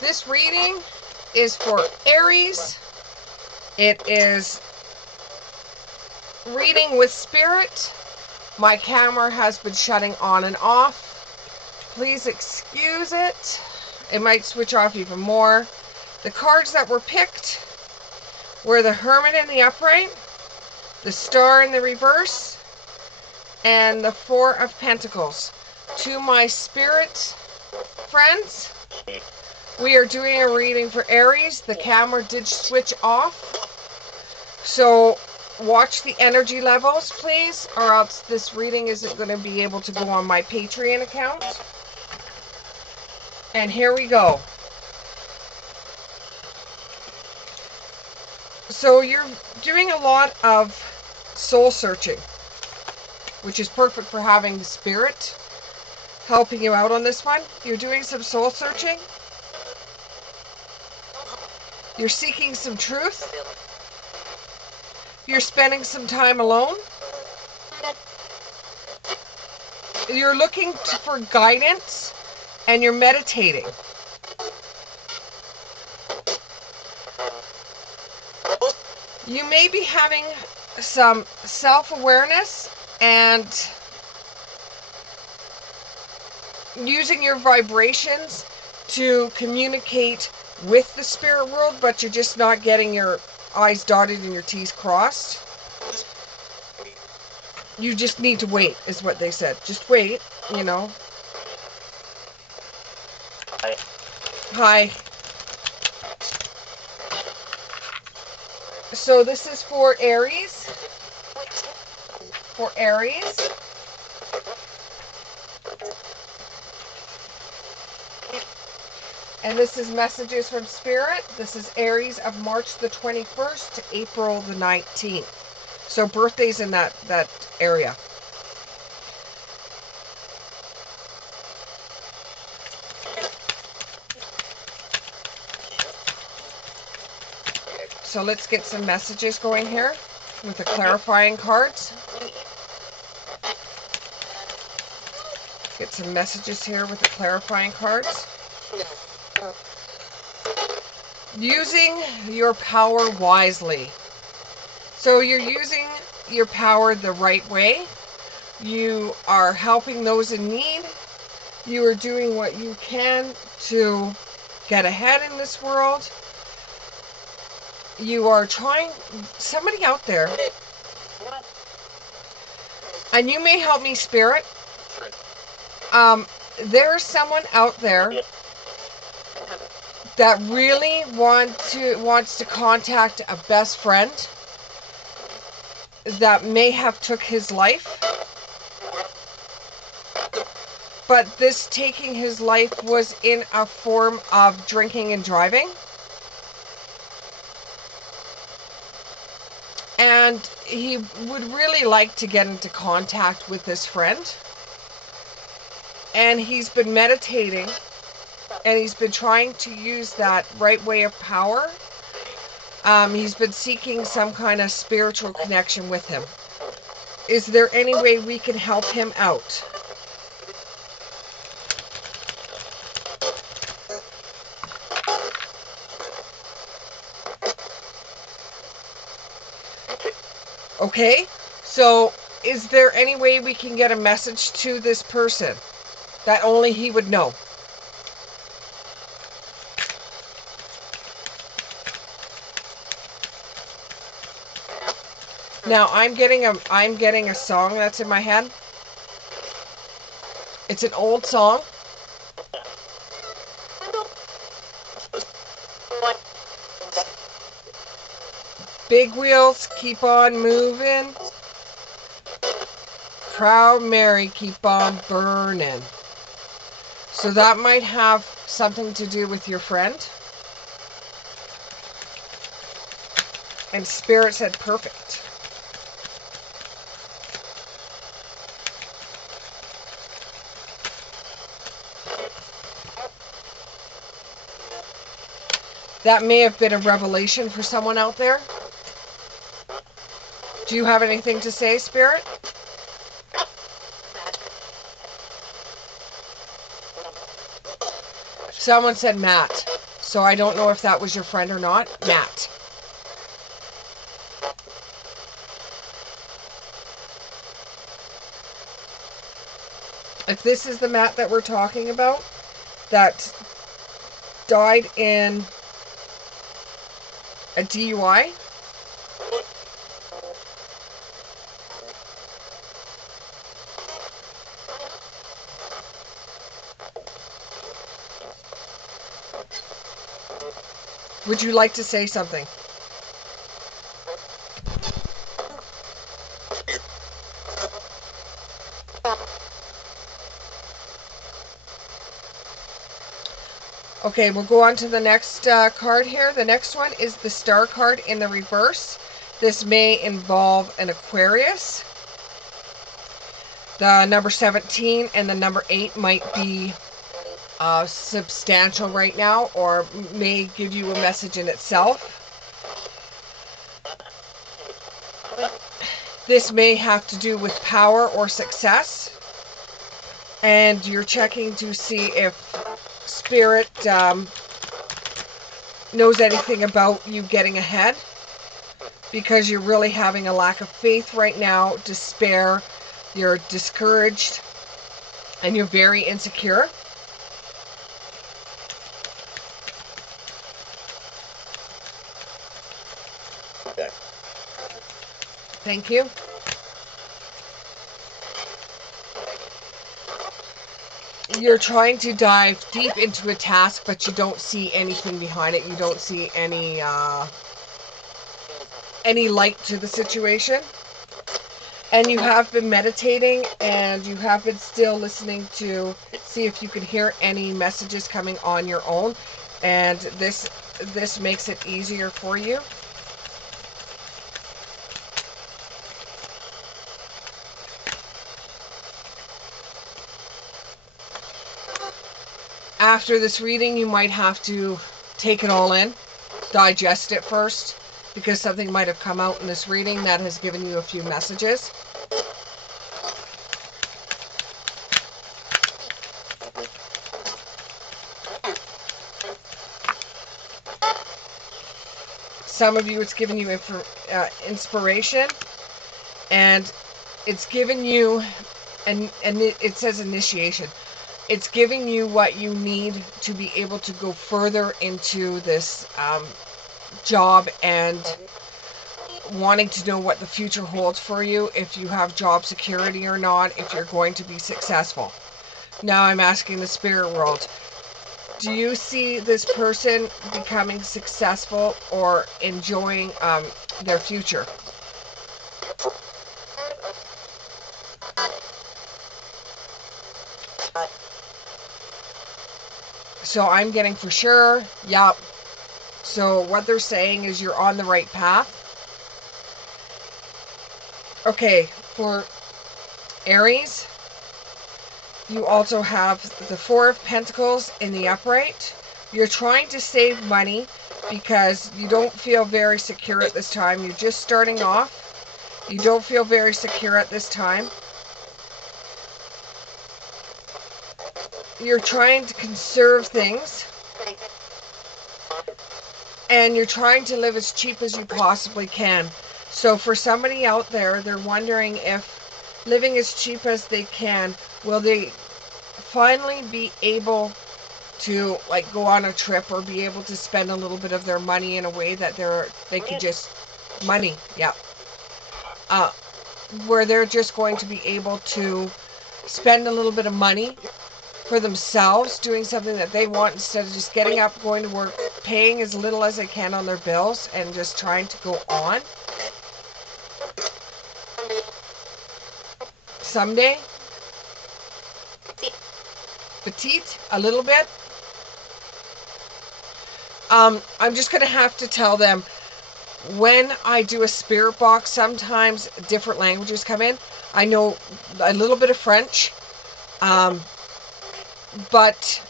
This reading is for Aries. It is reading with spirit. My camera has been shutting on and off. Please excuse it. It might switch off even more. The cards that were picked were the Hermit in the upright, the Star in the reverse, and the Four of Pentacles. To my spirit friends, we are doing a reading for Aries. The camera did switch off, so watch the energy levels, please, or else this reading isn't going to be able to go on my Patreon account. And here we go. So you're doing a lot of soul searching, which is perfect for having the spirit helping you out on this one. You're doing some soul searching. You're seeking some truth. You're spending some time alone. You're looking for guidance, and you're meditating. You may be having some self-awareness and using your vibrations to communicate with the spirit world, but you're just not getting your I's dotted and your T's crossed. You just need to wait, is what they said. Just wait, you know. Hi. So this is for Aries. For Aries. And this is messages from Spirit. This is Aries of March the 21st to April the 19th. So birthdays in that area. So let's get some messages going here with the clarifying cards. Get some messages here with the clarifying cards. Using your power wisely. So you're using your power the right way. You are helping those in need. You are doing what you can to get ahead in this world. You are trying, somebody out there, and you may help me, Spirit. There is someone out there that really wants to contact a best friend that may have took his life. But this taking his life was in a form of drinking and driving. And he would really like to get into contact with this friend. And he's been meditating. And he's been trying to use that right way of power. He's been seeking some kind of spiritual connection with him. Is there any way we can help him out? Okay, so is there any way we can get a message to this person that only he would know? Now I'm getting a song that's in my head. It's an old song. Big wheels keep on moving. Proud Mary keep on burning. So that might have something to do with your friend. And Spirit said perfect. That may have been a revelation for someone out there. Do you have anything to say, Spirit? Someone said Matt. So I don't know if that was your friend or not. Matt. If this is the Matt that we're talking about, that died in a DUI, would you like to say something? Okay, we'll go on to the next card here. The next one is the Star card in the reverse. This may involve an Aquarius. The number 17 and the number 8 might be substantial right now, or may give you a message in itself. This may have to do with power or success, and you're checking to see if Spirit knows anything about you getting ahead, because you're really having a lack of faith right now, despair, you're discouraged, and you're very insecure. Thank you. You're trying to dive deep into a task, but you don't see anything behind it. You don't see any light to the situation. And you have been meditating, and you have been still listening to see if you can hear any messages coming on your own. And this makes it easier for you. After this reading, you might have to take it all in, digest it first, because something might have come out in this reading that has given you a few messages. Some of you, it's given you inspiration, and it's given you, and it says initiation. It's giving you what you need to be able to go further into this job, and wanting to know what the future holds for you, if you have job security or not, if you're going to be successful. Now I'm asking the spirit world, do you see this person becoming successful or enjoying their future? So I'm getting for sure, yep. So what they're saying is you're on the right path. Okay, for Aries, you also have the Four of Pentacles in the upright. You're trying to save money because you don't feel very secure at this time. You're just starting off. You don't feel very secure at this time. You're trying to conserve things, and you're trying to live as cheap as you possibly can. So for somebody out there, they're wondering if living as cheap as they can, will they finally be able to like go on a trip, or be able to spend a little bit of their money in a way that they could just money, yeah, where they're just going to be able to spend a little bit of money for themselves, doing something that they want, instead of just getting up, going to work, paying as little as they can on their bills, and just trying to go on. Someday, petite, a little bit. I'm just going to have to tell them, when I do a spirit box, sometimes different languages come in. I know a little bit of French, but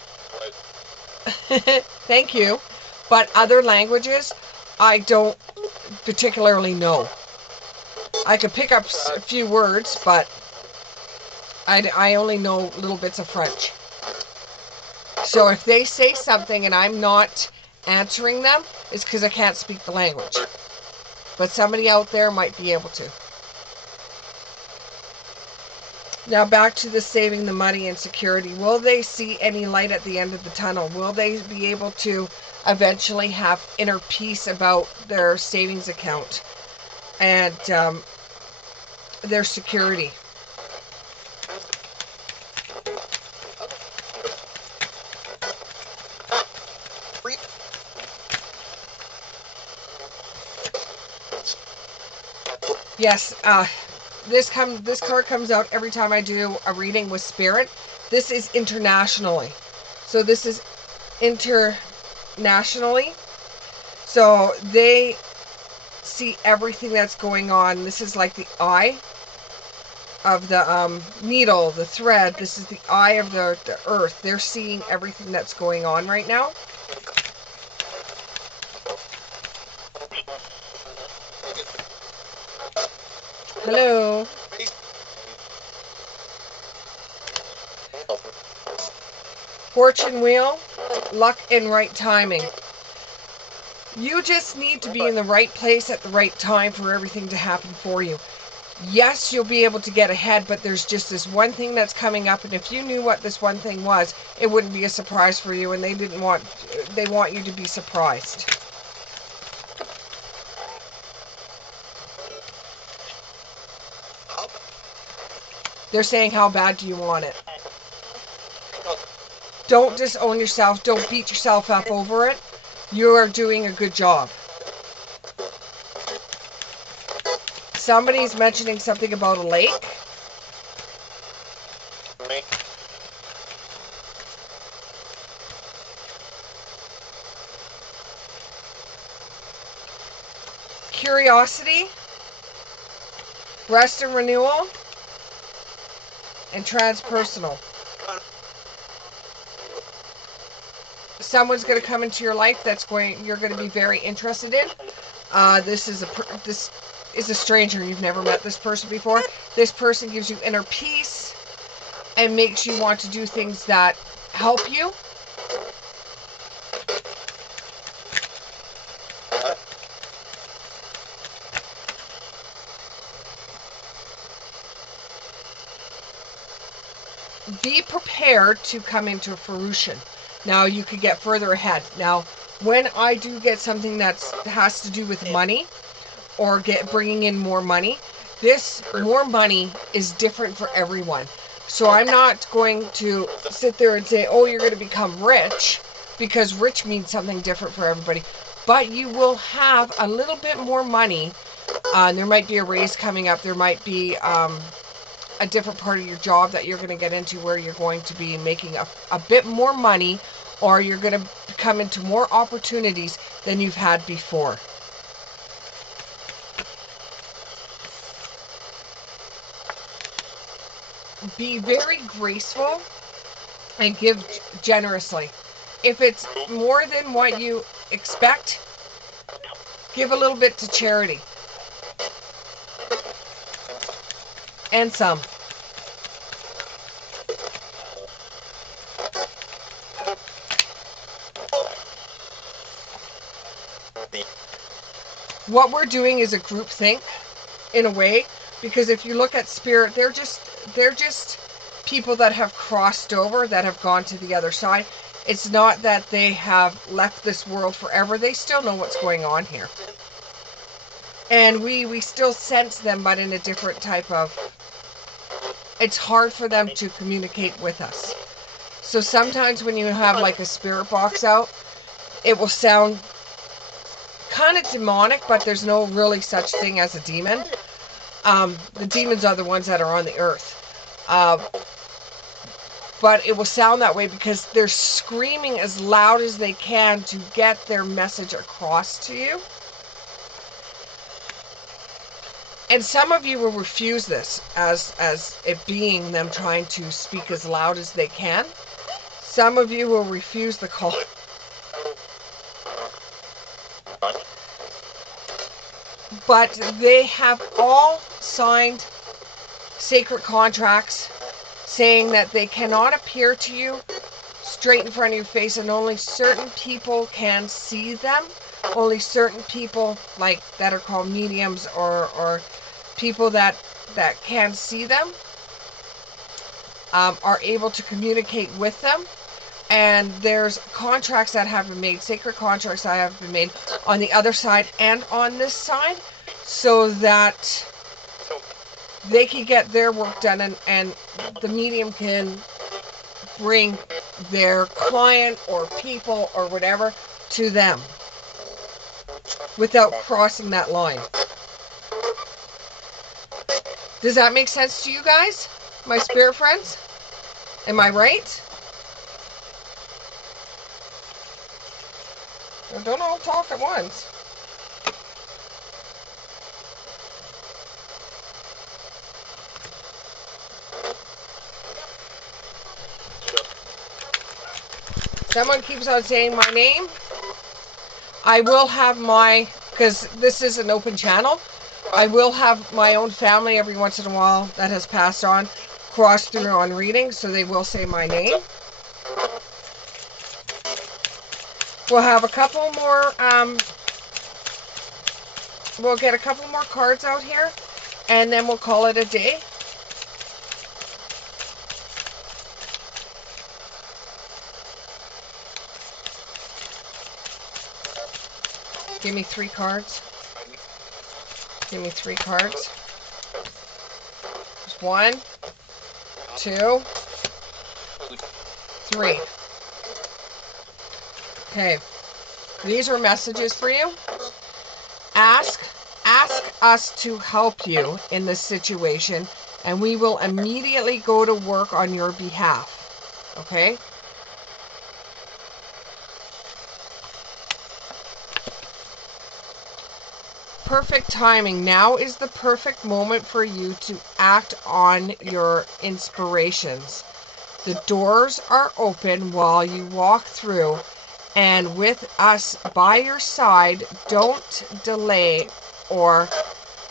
thank you. But other languages, I don't particularly know. I could pick up a few words, but I only know little bits of French. So if they say something and I'm not answering them is because I can't speak the language. But somebody out there might be able to. Now back to the saving the money and security. Will they see any light at the end of the tunnel? Will they be able to eventually have inner peace about their savings account and their security? Yes, this card comes out every time I do a reading with Spirit. This is internationally. So this is internationally. So they see everything that's going on. This is like the eye of the needle, the thread. This is the eye of the earth. They're seeing everything that's going on right now. Hello. Fortune wheel, luck and right timing. You just need to be in the right place at the right time for everything to happen for you. Yes, you'll be able to get ahead, but there's just this one thing that's coming up, and if you knew what this one thing was, it wouldn't be a surprise for you, and they want you to be surprised. They're saying, how bad do you want it? Don't disown yourself. Don't beat yourself up over it. You are doing a good job. Somebody's mentioning something about a lake. Curiosity, rest and renewal, and transpersonal. Someone's going to come into your life you're going to be very interested in. This is a stranger. You've never met this person before. This person gives you inner peace and makes you want to do things that help you. Be prepared to come into fruition. Now you could get further ahead. Now, when I do get something that has to do with money or bringing in more money, this more money is different for everyone. So I'm not going to sit there and say, oh, you're going to become rich, because rich means something different for everybody. But you will have a little bit more money. There might be a raise coming up. There might be a different part of your job that you're going to get into where you're going to be making a bit more money, or you're going to come into more opportunities than you've had before. Be very graceful and give generously. If it's more than what you expect, give a little bit to charity. And some. What we're doing is a group think, in a way, because if you look at Spirit, they're just people that have crossed over, that have gone to the other side. It's not that they have left this world forever. They still know what's going on here. And we still sense them, but in a different type of... It's hard for them to communicate with us. So sometimes when you have like a spirit box out, it will sound kind of demonic, but there's no really such thing as a demon. The demons are the ones that are on the earth. But it will sound that way because they're screaming as loud as they can to get their message across to you. And some of you will refuse this as it being them trying to speak as loud as they can. Some of you will refuse the call. But they have all signed sacred contracts saying that they cannot appear to you, straight in front of your face, and only certain people can see them. Only certain people, like, that are called mediums, or people that can see them, are able to communicate with them. And there's contracts that have been made, sacred contracts that have been made on the other side and on this side, so that they can get their work done, and the medium can bring their client or people or whatever to them without crossing that line. Does that make sense to you guys, my spirit friends? Am I right? Don't all talk at once. Someone keeps on saying my name. I will have because this is an open channel, I will have my own family every once in a while that has passed on cross through on reading, so they will say my name. We'll have a couple more, we'll get a couple more cards out here, and then we'll call it a day. Give me 3 cards. Give me 3 cards. Just 1, 2, 3. Okay. These are messages for you. Ask us to help you in this situation, and we will immediately go to work on your behalf. Okay? Perfect timing. Now is the perfect moment for you to act on your inspirations. The doors are open while you walk through, and with us by your side, don't delay or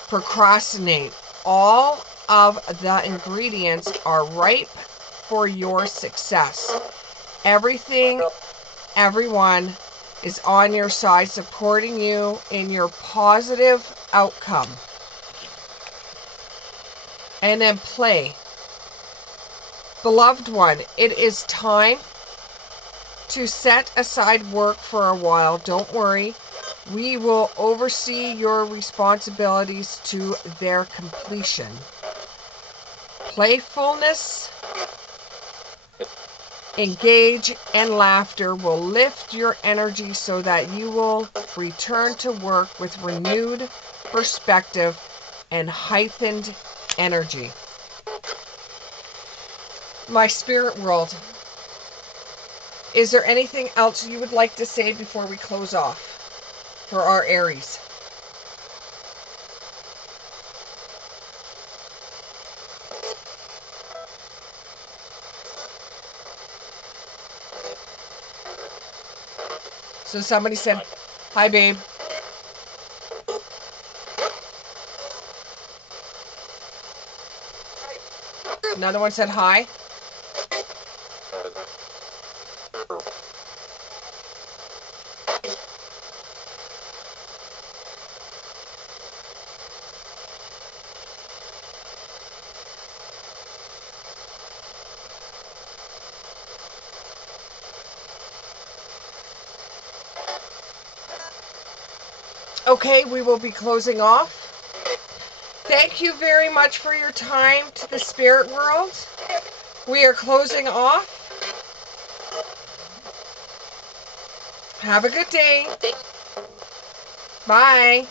procrastinate. All of the ingredients are ripe for your success. Everyone is on your side, supporting you in your positive outcome. And then play. Beloved one, it is time to set aside work for a while. Don't worry. We will oversee your responsibilities to their completion. Playfulness, engage, and laughter will lift your energy so that you will return to work with renewed perspective and heightened energy. My spirit world, is there anything else you would like to say before we close off for our Aries? So somebody said, hi, babe. Another one said hi. Okay, we will be closing off. Thank you very much for your time to the spirit world. We are closing off. Have a good day. Bye.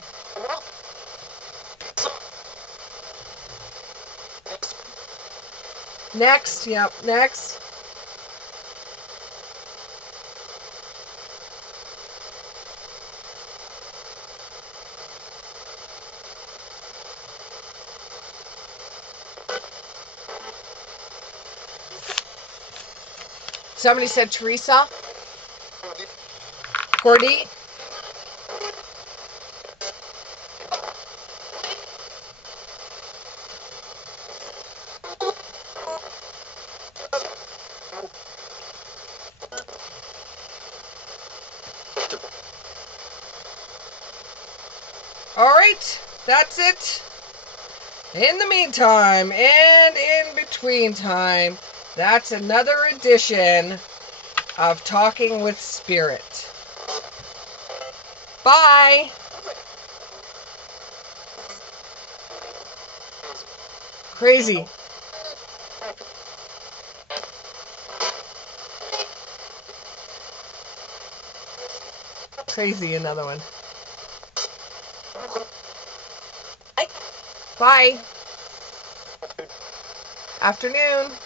Next, yep, next. Somebody said Teresa. Cordy. Alright, that's it. In the meantime, and in between time, that's another edition of Talking with Spirit. Bye. Crazy. Crazy, another one. Bye. Afternoon.